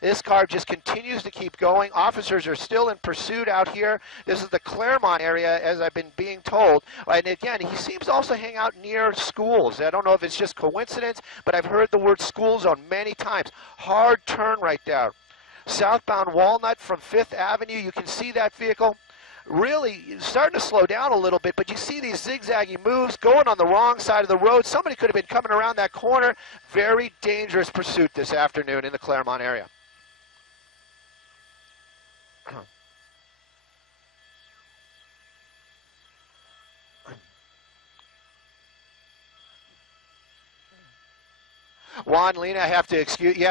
This car just continues to keep going. Officers are still in pursuit out here. This is the Claremont area, as I've been being told. And again, he seems to also hang out near schools. I don't know if it's just coincidence, but I've heard the word school zone many times. Hard turn right there. Southbound Walnut from 5th Avenue, you can see that vehicle really starting to slow down a little bit, but you see these zigzaggy moves going on the wrong side of the road. Somebody could have been coming around that corner. Very dangerous pursuit this afternoon in the Claremont area. Juan, Lena, you have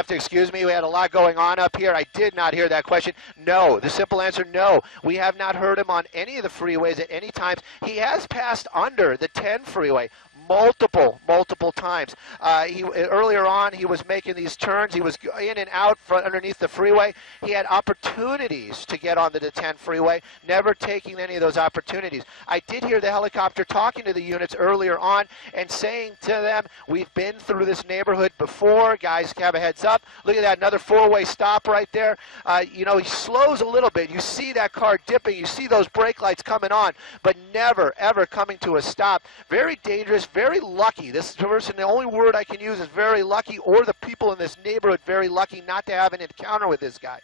to excuse me. We had a lot going on up here. I did not hear that question. No. The simple answer, no. We have not heard him on any of the freeways at any time. He has passed under the 10 freeway multiple times. Earlier on, he was making these turns. He was in and out underneath the freeway. He had opportunities to get onto the 10 freeway, never taking any of those opportunities. I did hear the helicopter talking to the units earlier on and saying to them, we've been through this neighborhood before. Guys, have a heads up. Look at that, another four-way stop right there. You know, he slows a little bit. You see that car dipping. You see those brake lights coming on, but never, ever coming to a stop. Very dangerous, very lucky. This person, the only word I can use is very lucky, or the people in this neighborhood very lucky not to have an encounter with this guy.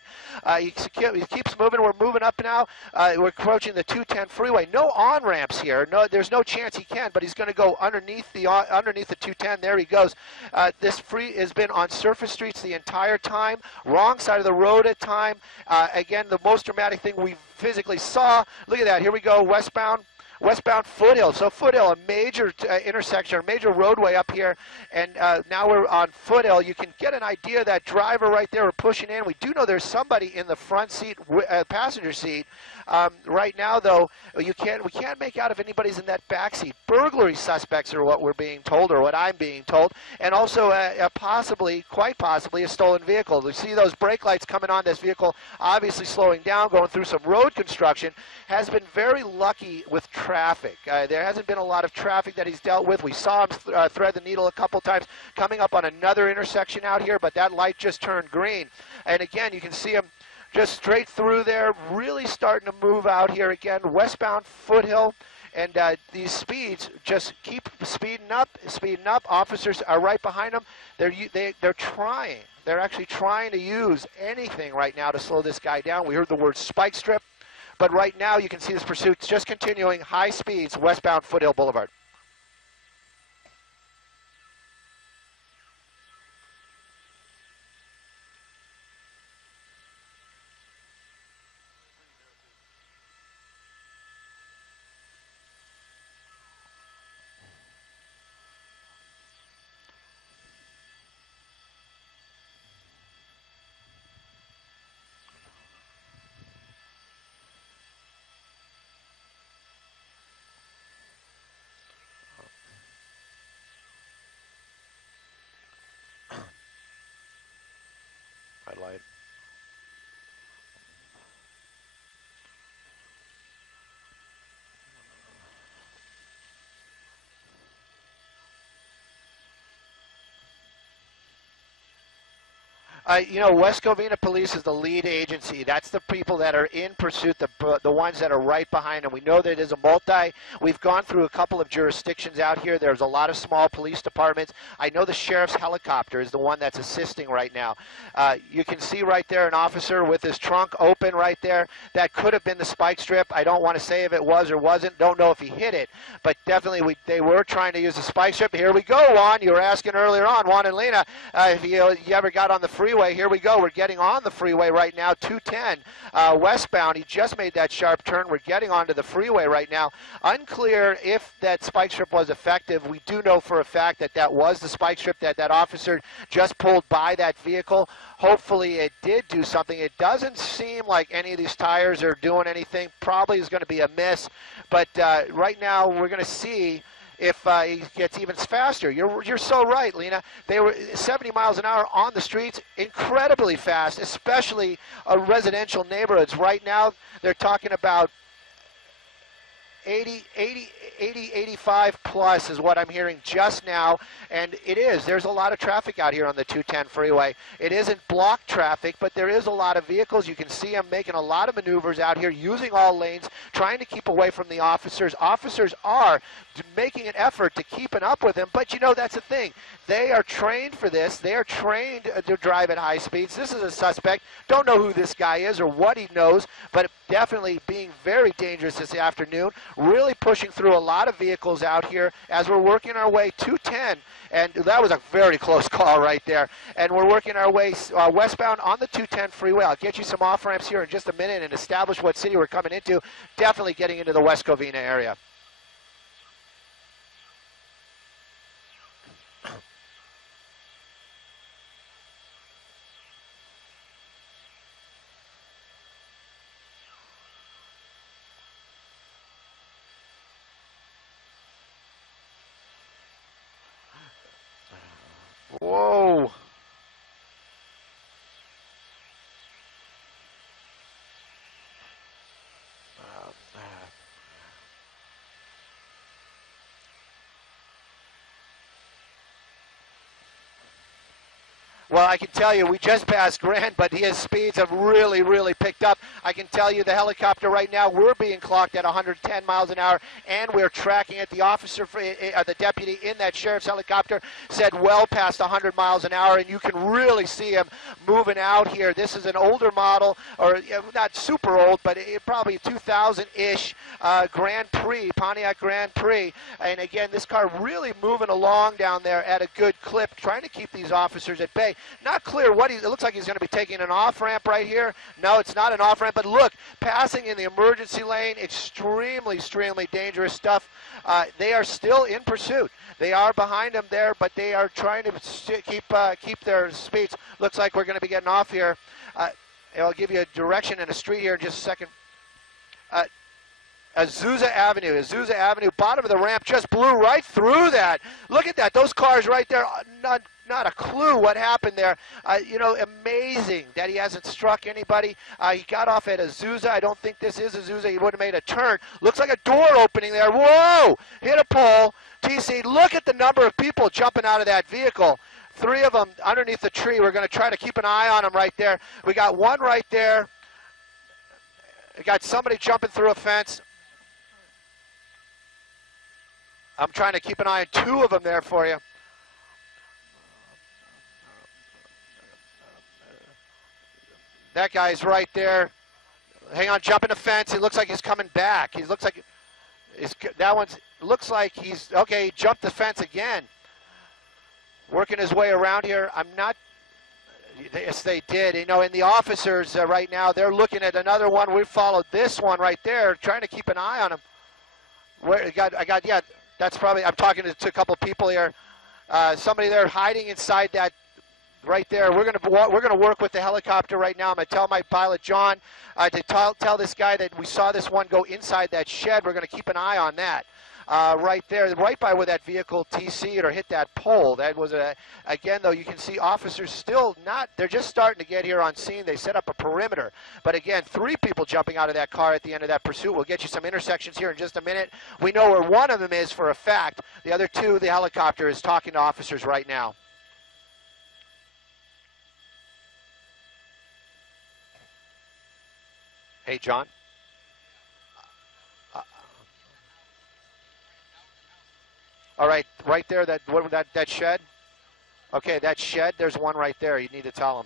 He keeps moving. We're moving up now. We're approaching the 210 freeway. No on-ramps here. No, there's no chance he can, but he's going to go underneath the 210. There he goes. This free has been on surface streets the entire time, wrong side of the road at time. Again, the most dramatic thing we physically saw. Look at that. Here we go, westbound Foothill. So Foothill, a major intersection, a major roadway up here, and now we're on Foothill. You can get an idea of that driver right there. We're pushing in. We do know there's somebody in the front seat, passenger seat. Right now, though, we can't make out if anybody's in that back seat. Burglary suspects are what we're being told, or what I'm being told, and also quite possibly, a stolen vehicle. We see those brake lights coming on. This vehicle obviously slowing down, going through some road construction. Has been very lucky with traffic. There hasn't been a lot of traffic that he's dealt with. We saw him thread the needle a couple times coming up on another intersection out here, but that light just turned green. And again, you can see him just straight through there, really starting to move out here again, westbound Foothill. And these speeds just keep speeding up. Officers are right behind them. They're trying. They're actually trying to use anything right now to slow this guy down. We heard the word spike strip. But right now, you can see this pursuit just continuing, high speeds, westbound Foothill Boulevard. Red light. You know, West Covina Police is the lead agency. That's the people that are in pursuit, the ones that are right behind them. We know that it is a multi. We've gone through a couple of jurisdictions out here. There's a lot of small police departments. I know the sheriff's helicopter is the one that's assisting right now. You can see right there an officer with his trunk open right there. That could have been the spike strip. I don't want to say if it was or wasn't. Don't know if he hit it. But definitely they were trying to use the spike strip. Here we go, Juan. You were asking earlier on, Juan and Lena, if you ever got on the freeway. Here we go. We're getting on the freeway right now, 210 westbound. He just made that sharp turn. We're getting onto the freeway right now. Unclear if that spike strip was effective. We do know for a fact that that was the spike strip that that officer just pulled by that vehicle. Hopefully it did do something. It doesn't seem like any of these tires are doing anything. Probably is going to be a miss. But right now we're going to see if he gets even faster. You're so right, Lena. They were 70 miles an hour on the streets, incredibly fast, especially residential neighborhoods. Right now, they're talking about 85 plus is what I'm hearing just now, and it is. There's a lot of traffic out here on the 210 freeway. It isn't blocked traffic, but there is a lot of vehicles. You can see them making a lot of maneuvers out here, using all lanes, trying to keep away from the officers. Officers are making an effort to keeping up with them, but you know, that's the thing. They are trained for this. They are trained to drive at high speeds. This is a suspect. Don't know who this guy is or what he knows, but definitely being very dangerous this afternoon, really pushing through a lot of vehicles out here as we're working our way 210, and that was a very close call right there, and we're working our way westbound on the 210 freeway. I'll get you some off-ramps here in just a minute and establish what city we're coming into. Definitely getting into the West Covina area. Whoa. Well, I can tell you, we just passed Grant, but his speeds have really, really picked up. I can tell you the helicopter right now, we're being clocked at 110 miles an hour, and we're tracking it. The officer, the deputy in that sheriff's helicopter said well past 100 miles an hour, and you can really see him moving out here. This is an older model, or not super old, but probably 2000-ish Grand Prix, Pontiac Grand Prix. And again, this car really moving along down there at a good clip, trying to keep these officers at bay. Not clear what it looks like he's going to be taking an off-ramp right here. No, it's not an off-ramp, but look, passing in the emergency lane, extremely, extremely dangerous stuff. They are still in pursuit. They are behind him there, but they are trying to keep their speeds. Looks like we're going to be getting off here. I'll give you a direction and a street here in just a second. Azusa Avenue, bottom of the ramp, just blew right through that. Look at that, those cars right there, not a clue what happened there. You know, amazing that he hasn't struck anybody. He got off at Azusa. I don't think this is Azusa. He would have made a turn. Looks like a door opening there. Whoa! Hit a pole. TC, look at the number of people jumping out of that vehicle. 3 of them underneath the tree. We're going to try to keep an eye on them right there. We got one right there. We got somebody jumping through a fence. I'm trying to keep an eye on 2 of them there for you. That guy's right there. Hang on, jumping the fence. It looks like he's coming back. He looks like looks like he's okay. He jumped the fence again. Working his way around here. I'm not. Yes, they did. You know, and the officers right now, they're looking at another one. We followed this one right there, trying to keep an eye on him. Where yeah. That's probably. I'm talking to a couple people here. Somebody there hiding inside that. Right there, we're gonna work with the helicopter right now. I'm gonna tell my pilot John to tell this guy that we saw this one go inside that shed. We're gonna keep an eye on that. Right there, right by where that vehicle TC'd or hit that pole. That was again though, you can see officers still not. They're just starting to get here on scene. They set up a perimeter, but again, 3 people jumping out of that car at the end of that pursuit. We'll get you some intersections here in just a minute. We know where one of them is for a fact. The other 2, the helicopter is talking to officers right now. Hey, John. All right, right there, that shed. Okay, that shed, there's one right there. You need to tell him.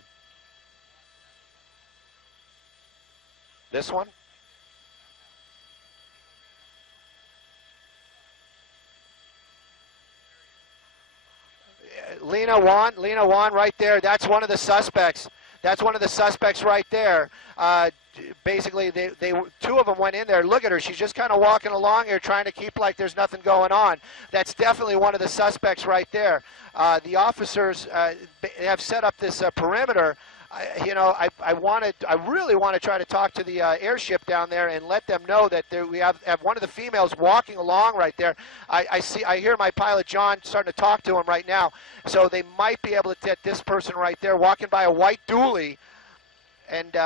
This one? Lena Juan right there. That's one of the suspects. That's one of the suspects right there. Basically, 2 of them went in there. Look at her. She's just kind of walking along here trying to keep like there's nothing going on. That's definitely one of the suspects right there. The officers have set up this perimeter. I really want to try to talk to the airship down there and let them know that we have one of the females walking along right there. I hear my pilot John starting to talk to him right now. So they might be able to get this person right there walking by a white dually. And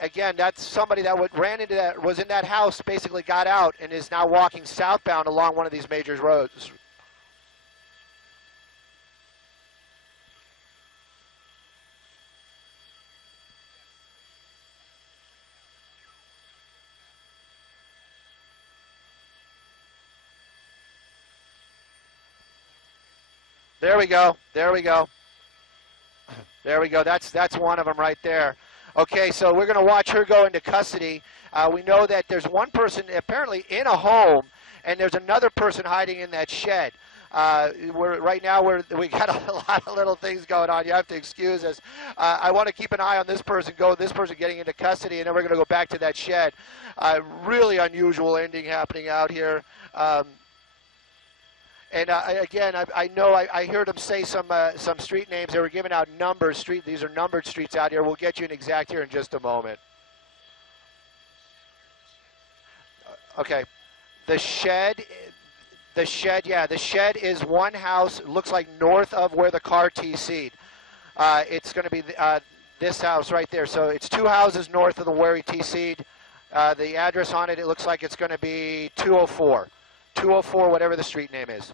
again, that's somebody that ran into that, was in that house, basically got out, and is now walking southbound along one of these major roads. There we go. There we go. There we go. That's one of them right there. Okay, so we're going to watch her go into custody. We know that there's one person apparently in a home, and there's another person hiding in that shed. Right now we got a lot of little things going on. You have to excuse us. I want to keep an eye on this person getting into custody, and then we're going to go back to that shed. Really unusual ending happening out here. And again, I know I heard them say some street names. They were giving out numbers. These are numbered streets out here. We'll get you an exact here in just a moment. Okay, the shed, yeah, the shed is one house. Looks like north of where the car TC'd. It's going to be this house right there. So it's two houses north of where he TC'd. The address on it, it looks like it's going to be 204. 204, whatever the street name is.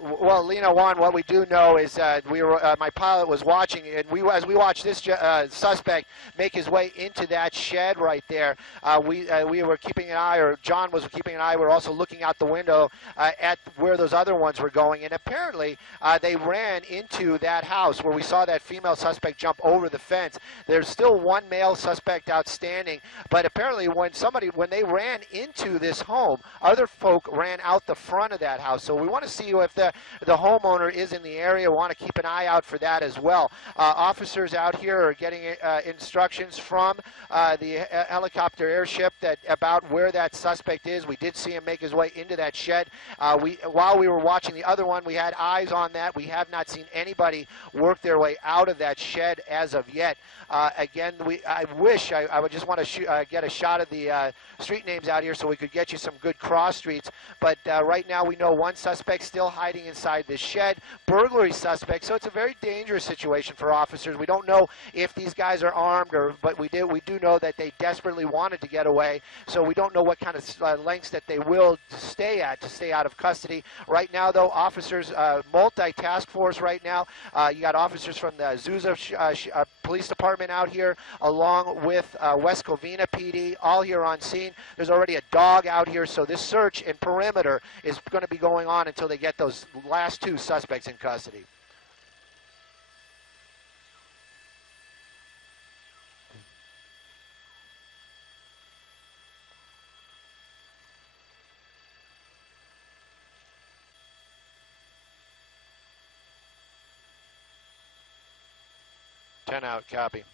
Well, Lena Juan, what we do know is that my pilot was watching, and as we watched this suspect make his way into that shed right there, we were keeping an eye, or John was keeping an eye. We were also looking out the window at where those other ones were going, and apparently they ran into that house where we saw that female suspect jump over the fence. There's still one male suspect outstanding, but apparently when they ran into this home, other folk ran out the front of that house. So we want to see if the homeowner is in the area. We want to keep an eye out for that as well. Officers out here are getting instructions from the helicopter airship about where that suspect is. We did see him make his way into that shed. While we were watching the other one, we had eyes on that. We have not seen anybody work their way out of that shed as of yet. Again, I wish I would just want to get a shot of the street names out here so we could get you some good cross streets. But right now we know one suspect still hiding inside this shed, burglary suspect. So it's a very dangerous situation for officers. We don't know if these guys are armed, but we do know that they desperately wanted to get away. So we don't know what kind of lengths that they will stay at to stay out of custody. Right now, though, officers, multi-task force right now. You got officers from the Azusa Police Department out here, along with West Covina PD, all here on scene. There's already a dog out here, so this search and perimeter is going to be going on until they get those last two suspects in custody. Ten out, copy.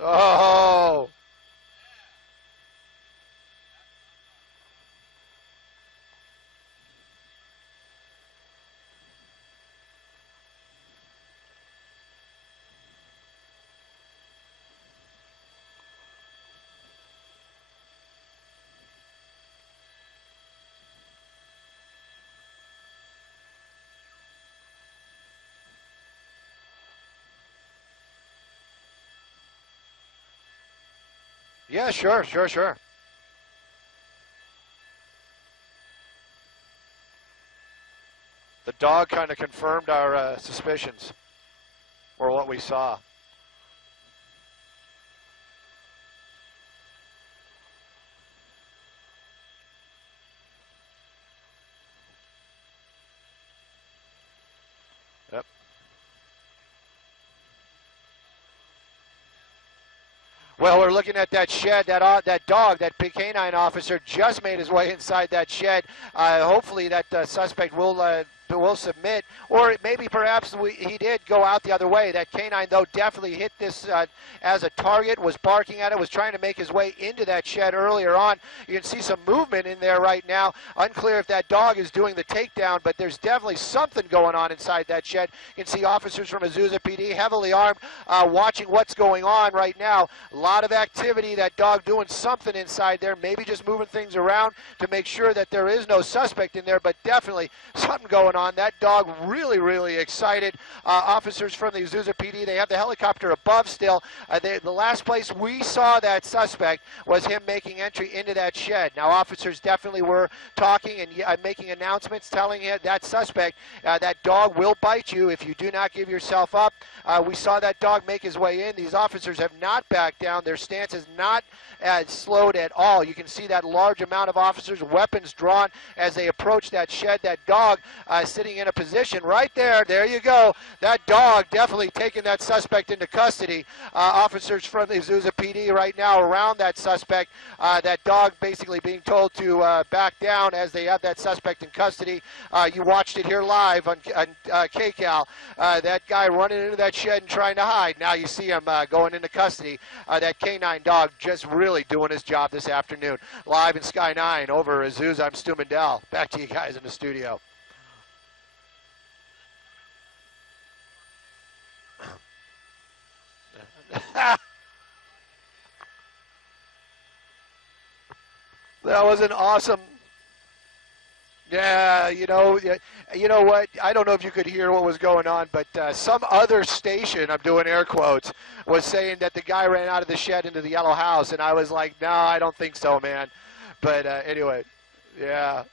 Oh. Yeah, sure, sure, sure. The dog kind of confirmed our suspicions, or what we saw. Yep. Well, we're looking at that shed. That dog, that canine officer, just made his way inside that shed. Hopefully, that suspect will submit, or maybe perhaps he did go out the other way. That canine, though, definitely hit this as a target, was barking at it, was trying to make his way into that shed earlier on. You can see some movement in there right now. Unclear if that dog is doing the takedown, but there's definitely something going on inside that shed. You can see officers from Azusa PD, heavily armed, watching what's going on right now. A lot of activity, that dog doing something inside there, maybe just moving things around to make sure that there is no suspect in there, but definitely something going on. That dog really, really excited. Officers from the Azusa PD, they have the helicopter above still. The last place we saw that suspect was him making entry into that shed. Now, officers definitely were talking and making announcements telling that suspect that dog will bite you if you do not give yourself up. We saw that dog make his way in. These officers have not backed down. Their stance is not slowed at all. You can see that large amount of officers, weapons drawn as they approach that shed. That dog sitting in a position right there. There you go. That dog definitely taking that suspect into custody. Officers from the Azusa PD right now around that suspect. That dog basically being told to back down as they have that suspect in custody. You watched it here live on KCAL. That guy running into that shed and trying to hide. Now you see him going into custody. That canine dog just really doing his job this afternoon. Live in Sky 9 over Azusa, I'm Stu Mandel. Back to you guys in the studio. That was an awesome. Yeah, you know what? I don't know if you could hear what was going on, but some other station, I'm doing air quotes, was saying that the guy ran out of the shed into the yellow house, and I was like, no, I don't think so, man. But anyway, yeah.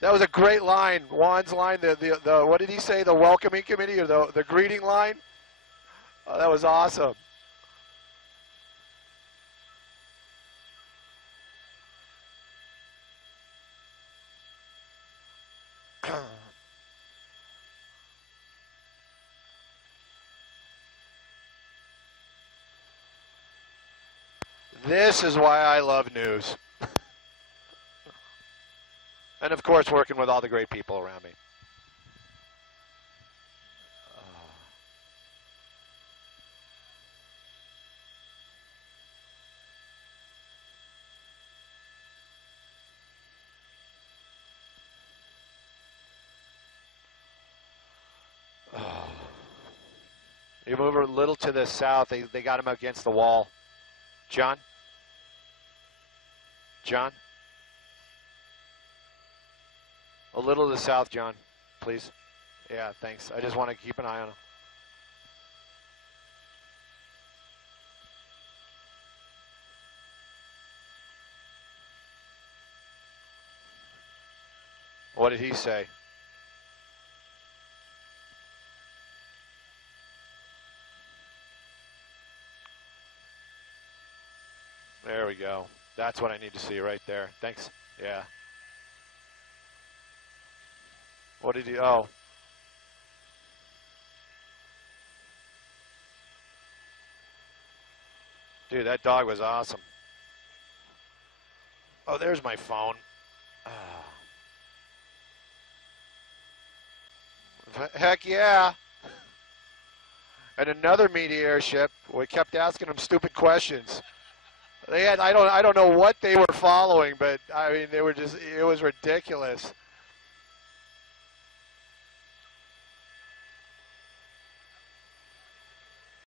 That was a great line. Juan's line, the what did he say? The welcoming committee or the greeting line? Oh, that was awesome. This is why I love news. And, of course, working with all the great people around me. You move a little to the south. They got him against the wall. John? John? A little to the south, John, please. Yeah, thanks. I just want to keep an eye on him. What did he say? There we go. That's what I need to see right there. Thanks. Yeah. What did he, oh. Dude, that dog was awesome. Oh, there's my phone. Heck yeah. And another media airship, we kept asking them stupid questions. They had, I don't know what they were following, but I mean, they were just, it was ridiculous.